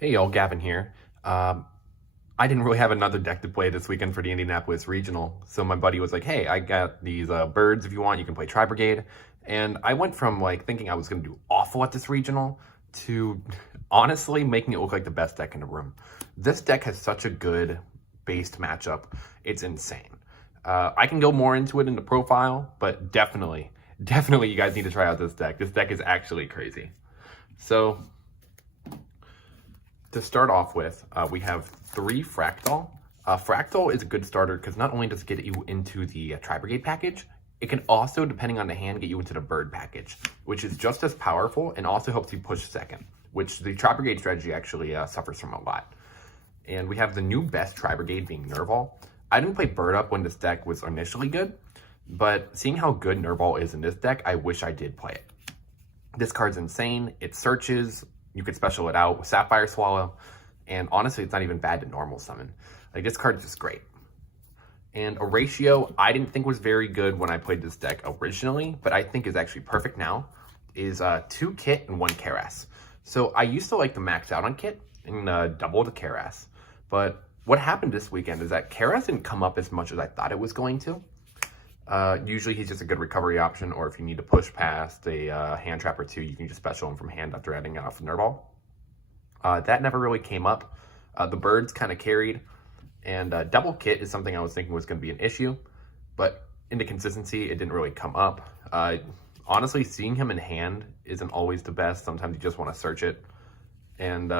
Hey y'all, Gavin here. I didn't really have another deck to play this weekend for the Indianapolis Regional, so my buddy was like, hey, I got these birds if you want, you can play Tri-brigade. And I went from like thinking I was going to do awful at this regional to honestly making it look like the best deck in the room. This deck has such a good based matchup, it's insane. I can go more into it in the profile, but definitely you guys need to try out this deck. This deck is actually crazy. So to start off with, we have 3 Fractal. Fractal is a good starter because not only does it get you into the Tri-brigade package, it can also, depending on the hand, get you into the bird package, which is just as powerful and also helps you push second, which the Tri-brigade strategy actually suffers from a lot. And we have the new best Tri-brigade being Nerval. I didn't play Bird Up when this deck was initially good, but seeing how good Nerval is in this deck, I wish I did play it. This card's insane. It searches. You could special it out with Sapphire Swallow, and honestly, it's not even bad to normal summon. Like, this card's just great. And a ratio I didn't think was very good when I played this deck originally, but I think is actually perfect now, is 2 Kit and 1 Kerass. So I used to like to max out on Kit and double the Kerass, but what happened this weekend is that Kerass didn't come up as much as I thought it was going to. Usually he's just a good recovery option, or if you need to push past a hand trap or 2, you can just special him from hand after adding it off the Nerval. That never really came up. The birds kind of carried, and double Kit is something I was thinking was going to be an issue, but into consistency, it didn't really come up. Honestly, seeing him in hand isn't always the best. Sometimes you just want to search it. And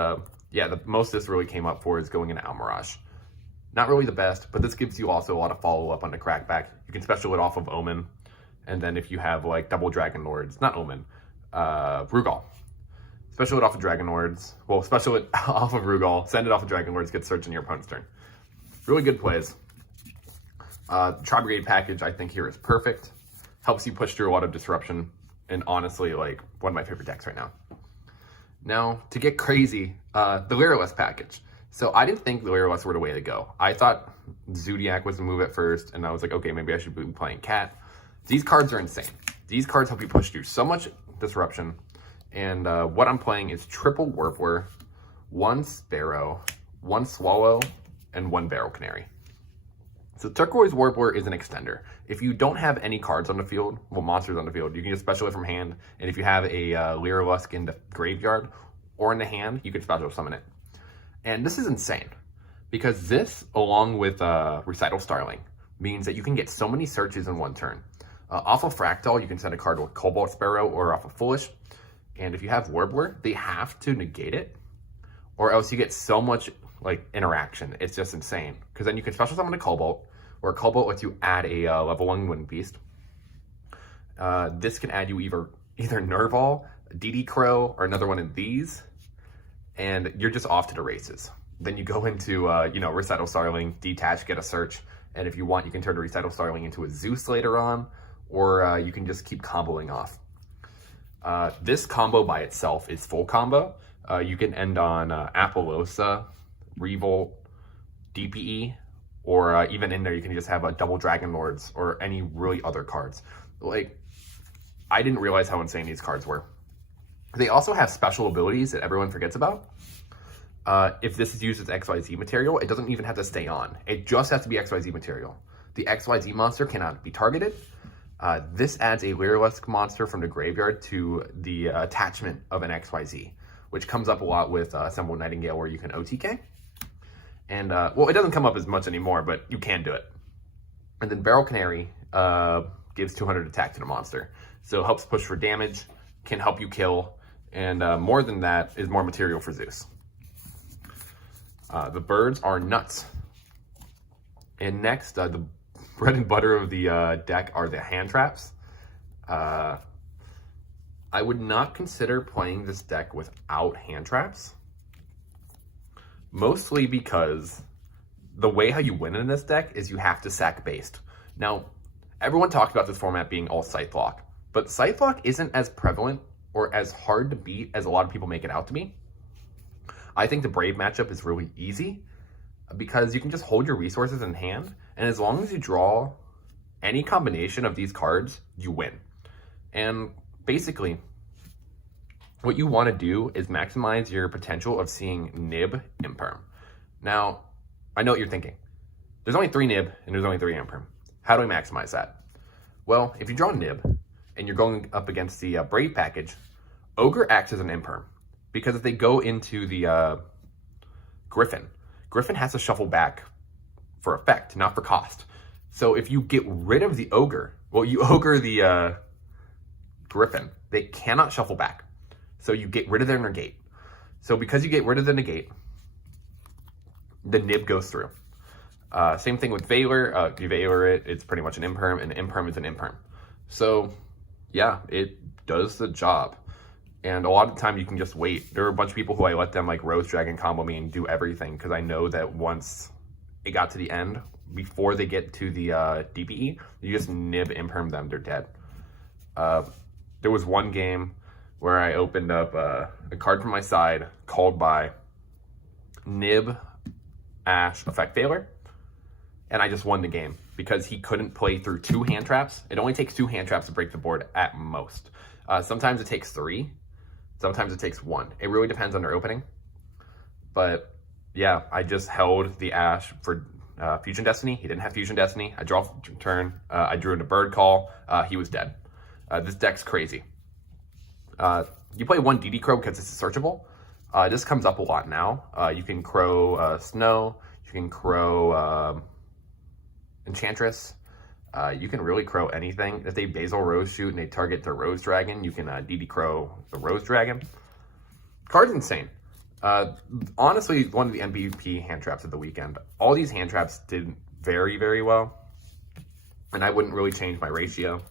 yeah, the most this really came up for is going into Almirage. Not really the best, but this gives you also a lot of follow-up on the crackback. You can special it off of Omen, and then if you have like double Dragon Lords, not Omen, Rugal. Special it off of Dragon Lords, well, special it off of Rugal, send it off of Dragon Lords, get searched in your opponent's turn. Really good plays. Tri-brigade package, I think here is perfect. Helps you push through a lot of disruption, and honestly, like, one of my favorite decks right now. Now, to get crazy, the Lyrilusc package. So I didn't think the Lyrilusc were the way to go. I thought Zodiac was the move at first, and I was like, okay, maybe I should be playing Cat. These cards are insane. These cards help you push through so much disruption, and what I'm playing is triple Warpler, 1 Sparrow, 1 Swallow, and 1 Barrel Canary. So Turquoise Warbler is an extender. If you don't have any cards on the field, well, monsters on the field, you can just special it from hand, and if you have a Lyrilusc in the graveyard or in the hand, you can special summon it. And this is insane, because this, along with Recital Starling, means that you can get so many searches in one turn. Off of Fractal, you can send a card with Cobalt Sparrow or off of Foolish, and if you have Warbler, they have to negate it, or else you get so much like interaction. It's just insane, because then you can special summon a Cobalt, or a Cobalt lets you add a level 1 Wind Beast. This can add you either Nerval, DD Crow, or another one of these, and you're just off to the races. Then you go into, Recital Starling, detach, get a search, and if you want, you can turn the Recital Starling into a Zeus later on, or you can just keep comboing off. This combo by itself is full combo. You can end on Apollosa, Revolt, DPE, or even in there, you can just have a double Dragon Lords or any really other cards. Like, I didn't realize how insane these cards were. They also have special abilities that everyone forgets about. If this is used as XYZ material, it doesn't even have to stay on. It just has to be XYZ material. The XYZ monster cannot be targeted. This adds a Lyrilusc monster from the graveyard to the attachment of an XYZ, which comes up a lot with Assemble Nightingale, where you can OTK. And, well, it doesn't come up as much anymore, but you can do it. And then Barrel Canary gives 200 attack to the monster. So helps push for damage, can help you kill, and more than that is more material for Zeus. The birds are nuts. And next, the bread and butter of the deck are the hand traps. I would not consider playing this deck without hand traps. Mostly because the way how you win in this deck is you have to sack based. Now, everyone talked about this format being all Scythe Lock, but Scythe Lock isn't as prevalent or as hard to beat as a lot of people make it out to be. I think the Brave matchup is really easy because you can just hold your resources in hand, and as long as you draw any combination of these cards, you win. And basically, what you want to do is maximize your potential of seeing nib imperm. Now, I know what you're thinking. There's only 3 nib and there's only 3 imperm. How do we maximize that? Well, if you draw nib and you're going up against the Brave package, Ogre acts as an imperm because if they go into the Griffin has to shuffle back for effect, not for cost. So if you get rid of the Ogre, well, you Ogre the Griffin, they cannot shuffle back. So you get rid of their negate. So because you get rid of the negate, the nib goes through. Same thing with Valor. If you Valor it, it's pretty much an imperm, and an imperm is an imperm. So yeah, it does the job. And a lot of the time you can just wait. There were a bunch of people who I let them like Rose Dragon combo me and do everything because I know that once it got to the end, before they get to the DPE, you just nib imperm them, they're dead. There was one game where I opened up a card from my side called by nib Ash effect failure, and I just won the game because he couldn't play through 2 hand traps. It only takes 2 hand traps to break the board at most. Sometimes it takes 3, sometimes it takes 1. It really depends on their opening. But yeah, I just held the Ash for Fusion Destiny. He didn't have Fusion Destiny. I draw turn. I drew into Bird Call. He was dead. This deck's crazy. You play 1 DD Crow because it's searchable. This comes up a lot now. You can Crow Snow. You can Crow Enchantress. You can really Crow anything. If they Basil Rose Shoot and they target the Rose Dragon, you can DD Crow the Rose Dragon. Card's insane. Honestly, one of the MVP hand traps of the weekend. All these hand traps did very, very well. And I wouldn't really change my ratio.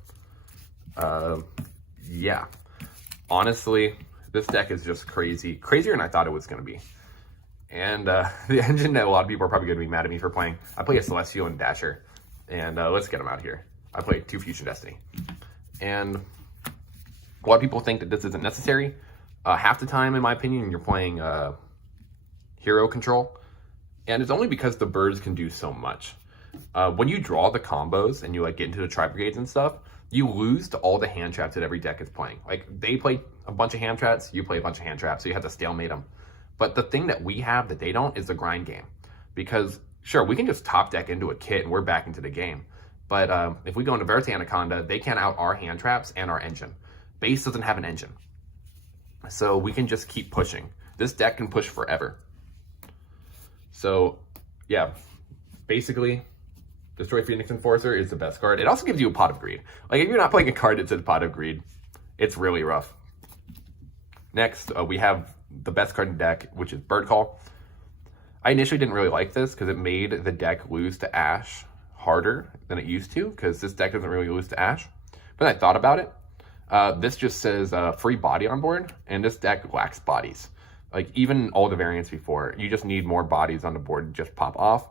Yeah. Honestly, this deck is just crazy. Crazier than I thought it was going to be. And the engine that a lot of people are probably going to be mad at me for playing. I play a Celestial and Dasher. And let's get them out here. I played 2 Fusion Destiny. And a lot of people think that this isn't necessary. Half the time, in my opinion, you're playing hero control. And it's only because the birds can do so much. When you draw the combos and you like get into the Tri-brigades and stuff, you lose to all the hand traps that every deck is playing. Like, they play a bunch of hand traps, you play a bunch of hand traps, so you have to stalemate them. But the thing that we have that they don't is the grind game. Because, sure, we can just top deck into a kit and we're back into the game. But if we go into Verite Anaconda, they can out our hand traps and our engine. Base doesn't have an engine. So we can just keep pushing. This deck can push forever. So, yeah, basically, Destroy Phoenix Enforcer is the best card. It also gives you a Pot of Greed. Like, if you're not playing a card that says Pot of Greed, it's really rough. Next, we have the best card in the deck, which is Bird Call. I initially didn't really like this because it made the deck lose to Ash harder than it used to, because this deck doesn't really lose to Ash. But I thought about it. This just says free body on board, and this deck lacks bodies. Like, even all the variants before, you just need more bodies on the board to just pop off.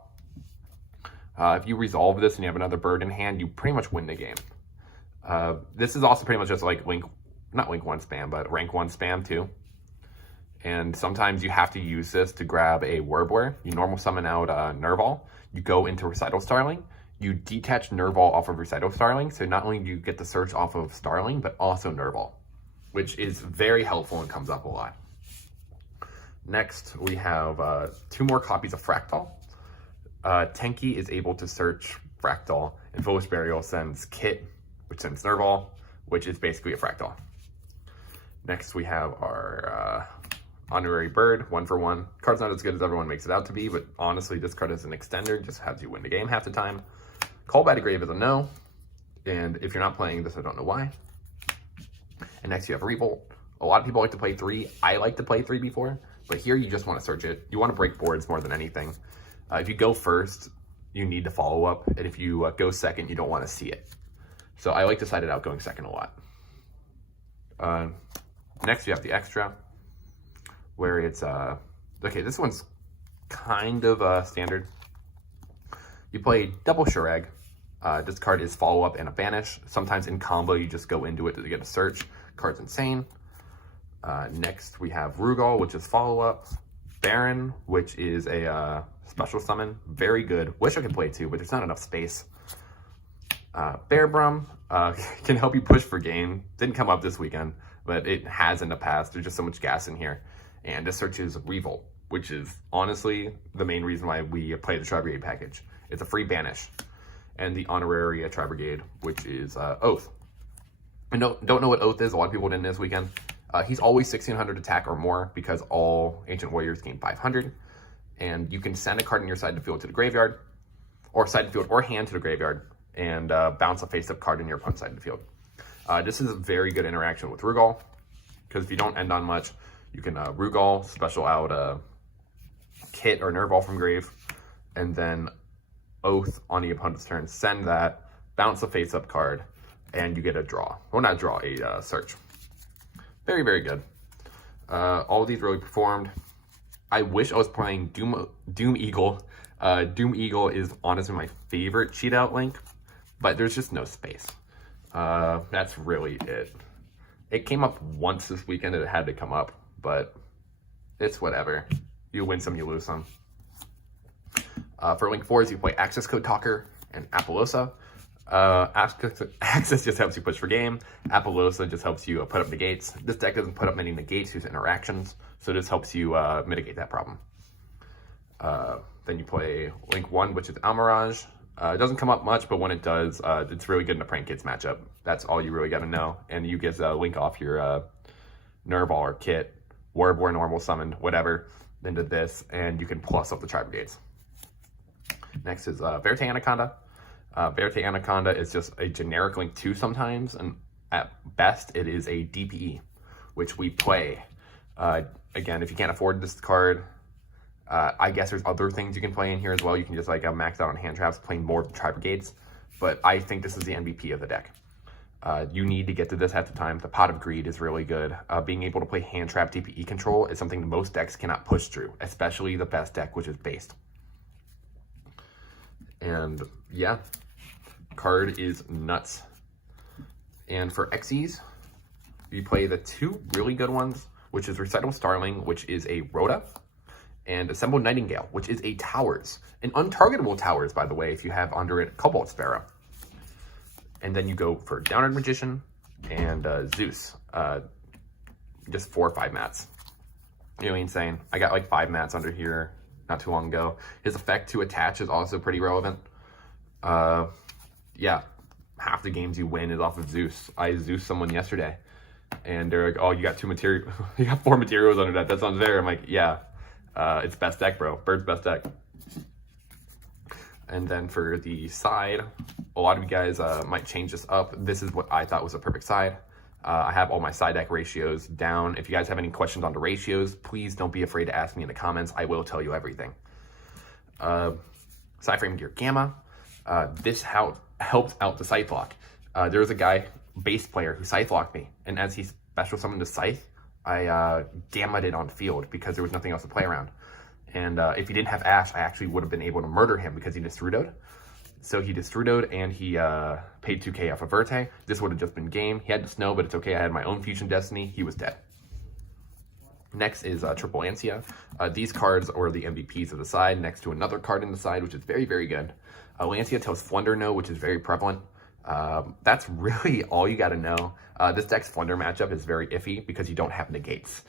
If you resolve this and you have another bird in hand, you pretty much win the game. This is also pretty much just like not Link 1 spam, but rank 1 spam too. And sometimes you have to use this to grab a Warbler. You normal summon out Nerval. You go into Recital Starling. You detach Nerval off of Recital Starling. So not only do you get the search off of Starling, but also Nerval, which is very helpful and comes up a lot. Next, we have 2 more copies of Fractal. Tenki is able to search Fractal, and Foolish Burial sends Kit, which sends Nerval, which is basically a Fractal. Next, we have our Honorary Bird, 1 for 1. Card's not as good as everyone makes it out to be, but honestly, this card is an extender, just has you win the game half the time. Call by the Grave is a no, and if you're not playing this, I don't know why. And next, you have Revolt. A lot of people like to play 3. I like to play 3 before, but here you just want to search it. You want to break boards more than anything. If you go first, you need to follow up, and if you go second, you don't want to see it. So I like to side it out going second a lot. Next, you have the extra, where it's, okay, this one's kind of standard. You play double Shurag. This card is follow up and a banish. Sometimes in combo, you just go into it to get a search. Card's insane. Next, we have Rugal, which is follow up. Baron, which is a special summon. Very good. Wish I could play 2, but there's not enough space. Bearbrum can help you push for game. Didn't come up this weekend. but it has in the past. There's just so much gas in here. And this search is Revolt, which is honestly the main reason why we play the Tri-brigade package. It's a free banish. And the honorary Tri-brigade, which is Oath. I don't know what Oath is. A lot of people didn't this weekend. He's always 1600 attack or more because all Ancient Warriors gain 500. And you can send a card in your side to field to the graveyard, or side to field or hand to the graveyard, and bounce a face-up card in your opponent's side to field. This is a very good interaction with Rugal, because if you don't end on much, you can Rugal, special out Kit or Nervall from grave, and then Oath on the opponent's turn. Send that, bounce a face-up card, and you get a draw. Well, not draw, a search. Very, very good. All of these really performed. I wish I was playing Doom Eagle. Doom Eagle is honestly my favorite cheat out link, but there's just no space. That's really it. It came up once this weekend and it had to come up, but it's whatever. You win some, you lose some. For link 4s, you play Access Code Talker and Appaloosa. Access just helps you push for game. Appaloosa just helps you put up negates. This deck doesn't put up many negates, use interactions, so this helps you mitigate that problem. Then you play link 1, which is Almirage. It doesn't come up much, but when it does, it's really good in a Prank Kids matchup. That's all you really got to know. And you get link off your Nervall or Kit, Warbler, normal summoned, whatever, into this, and you can plus up the Tri-brigades. Next is Verte Anaconda. Verte Anaconda is just a generic link 2 sometimes, and at best it is a DPE, which we play. Again, if you can't afford this card, I guess there's other things you can play in here as well. You can just like max out on hand traps, playing more of the Tri-brigades, but I think this is the MVP of the deck. You need to get to this at the time. The Pot of Greed is really good. Being able to play hand trap DPE control is something most decks cannot push through, especially the best deck, which is based. And yeah, card is nuts. And for Xyz, you play the 2 really good ones, which is Recital Starling, which is a Rhoda, and Assembled Nightingale, which is a Towers. An untargetable Towers, by the way, if you have under it Cobalt Sparrow. And then you go for Downward Magician and Zeus. Just 4 or 5 mats. Really insane. I got like 5 mats under here not too long ago. His effect to attach is also pretty relevant. Yeah, half the games you win is off of Zeus. I Zeus someone yesterday, and they're like, "Oh, you got 2 material, you got 4 materials under that. That sounds fair." I'm like, "Yeah, it's best deck, bro. Bird's best deck." And then for the side, a lot of you guys might change this up. This is what I thought was a perfect side. I have all my side deck ratios down. If you guys have any questions on the ratios, please don't be afraid to ask me in the comments. I will tell you everything. Side frame gear Gamma. This helps out the Scythe lock. There was a guy, base player, who Scythe locked me, and as he special summoned the Scythe, I Gamma'd it on field because there was nothing else to play around. And if he didn't have Ash, I actually would have been able to murder him because he Destrudoed. So he Destrudoed and he paid 2k off of Verte. This would have just been game. He had the Snow, but it's okay. I had my own Fusion Destiny. He was dead. Next is Triple Lancia. These cards are the MVPs of the side next to another card in the side, which is very, very good. Lancia tells Flunder no, which is very prevalent. That's really all you got to know. This deck's Flunder matchup is very iffy because you don't have negates.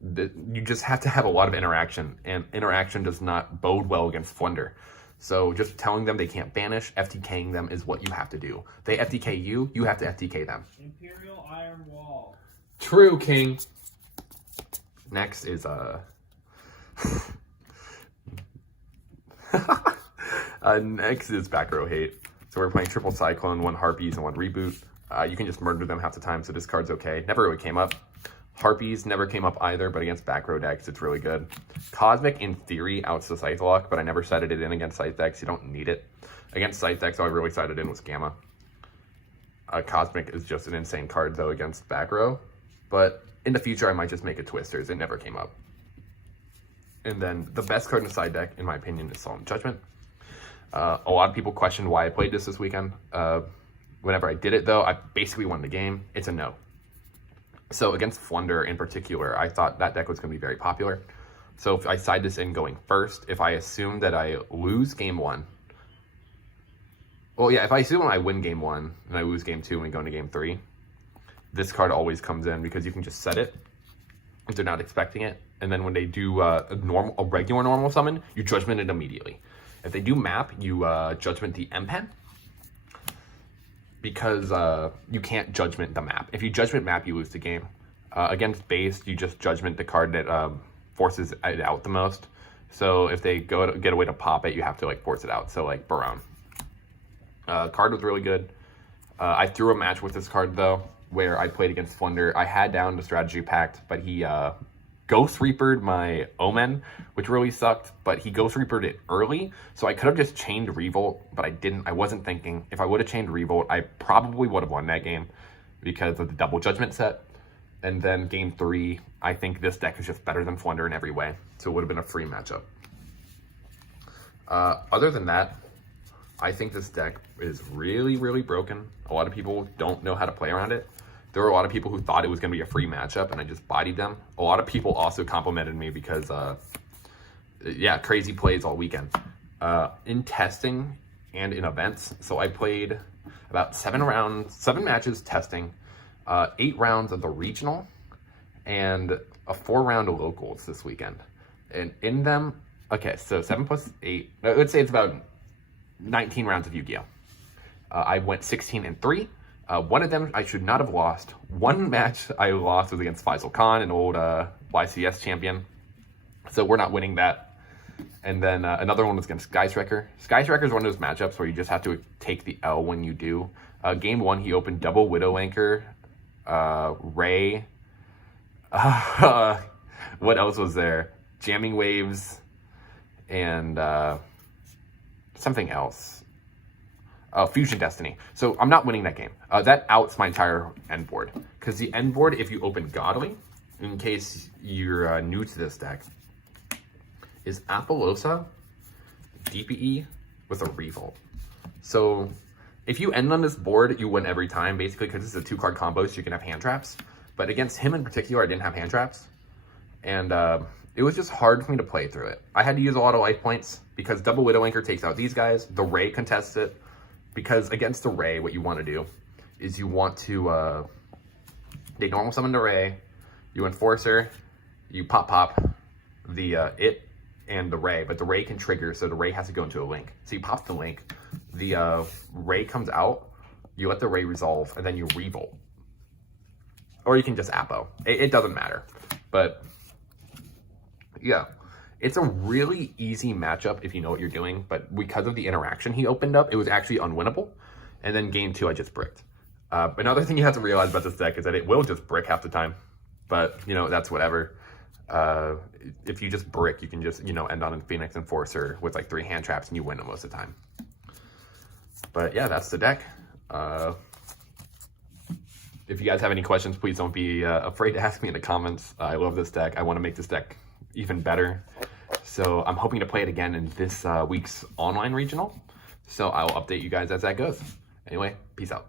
You just have to have a lot of interaction, and interaction does not bode well against Flunder. So just telling them they can't banish, FTKing them is what you have to do. They FTK you, you have to FTK them. Imperial Iron Wall. True, King. Next is next is Back Row Hate. So we're playing Triple Cyclone, 1 Harpies, and 1 Reboot. You can just murder them half the time, so this card's okay. Never really came up. Harpies never came up either, but against back row decks, it's really good. Cosmic, in theory, outs the Scythe lock, but I never sided it in against Scythe decks. You don't need it. Against Scythe decks, all I really sided in was Gamma. Cosmic is just an insane card, though, against back row. But in the future, I might just make it Twisters. It never came up. And then the best card in the side deck, in my opinion, is Solemn Judgment. A lot of people questioned why I played this weekend. Whenever I did it, though, I basically won the game. It's a no. So against Flunder in particular, I thought that deck was going to be very popular. So if I side this in going first, if I assume that I lose game 1, well, yeah, if I assume I win game 1 and I lose game 2 and we go into game 3, this card always comes in because you can just set it if they're not expecting it. And then when they do a regular normal summon, you judgment it immediately. If they do map, you judgment the M-Pen because you can't judgment the map. If you judgment map, you lose the game. Against base, you just judgment the card that forces it out the most. So if they get a way to pop it, you have to like force it out. So like Barone. Card was really good. I threw a match with this card though, where I played against Flunder. I had down the strategy pact, but he Ghost Reapered my Omen, which really sucked, but he Ghost Reapered it early, so I could have just chained Revolt, but I didn't. I wasn't thinking. If I would have chained Revolt, I probably would have won that game because of the double judgment set. And then game 3, I think this deck is just better than Flunder in every way, so it would have been a free matchup. Other than that, I think this deck is really, really broken. A lot of people don't know how to play around it. There were a lot of people who thought it was going to be a free matchup, and I just bodied them. A lot of people also complimented me because, yeah, crazy plays all weekend. In testing and in events, so I played about 7 matches testing, 8 rounds of the regional, and a 4-round of locals this weekend. And in them, okay, so 7 plus 8, let's say it's about 19 rounds of Yu-Gi-Oh! I went 16-3. One of them I should not have lost. One match I lost was against Faisal Khan, an old YCS champion. So we're not winning that. And then another one was against Sky Striker. Sky Striker is one of those matchups where you just have to take the L when you do. Game 1, he opened double Widow Anchor, Ray. What else was there? Jamming Waves, and something else. Fusion Destiny. So I'm not winning that game. That outs my entire end board. Because the end board, if you open Godly, in case you're new to this deck, is Apollosa, DPE with a Revolt. So if you end on this board, you win every time, basically, because it's a 2-card combo, so you can have hand traps. But against him in particular, I didn't have hand traps. And it was just hard for me to play through it. I had to use a lot of life points because double Widow Anchor takes out these guys. The Ray contests it. Because against the Ray, what you want to do is you want to they normal summon the Ray, you Enforcer, you pop the it and the Ray, but the Ray can trigger, so the Ray has to go into a link. So you pop the link, the Ray comes out, you let the Ray resolve, and then you revolt. Or you can just Apo. It doesn't matter. But yeah. It's a really easy matchup if you know what you're doing, but because of the interaction he opened up, it was actually unwinnable. And then game 2, I just bricked. Another thing you have to realize about this deck is that it will just brick half the time. But, you know, that's whatever. If you just brick, you can just, you know, end on a Phoenix Enforcer with like 3 hand traps and you win it most of the time. But yeah, that's the deck. If you guys have any questions, please don't be afraid to ask me in the comments. I love this deck. I want to make this deck even better. So I'm hoping to play it again in this week's online regional. So I'll update you guys as that goes. Anyway, peace out.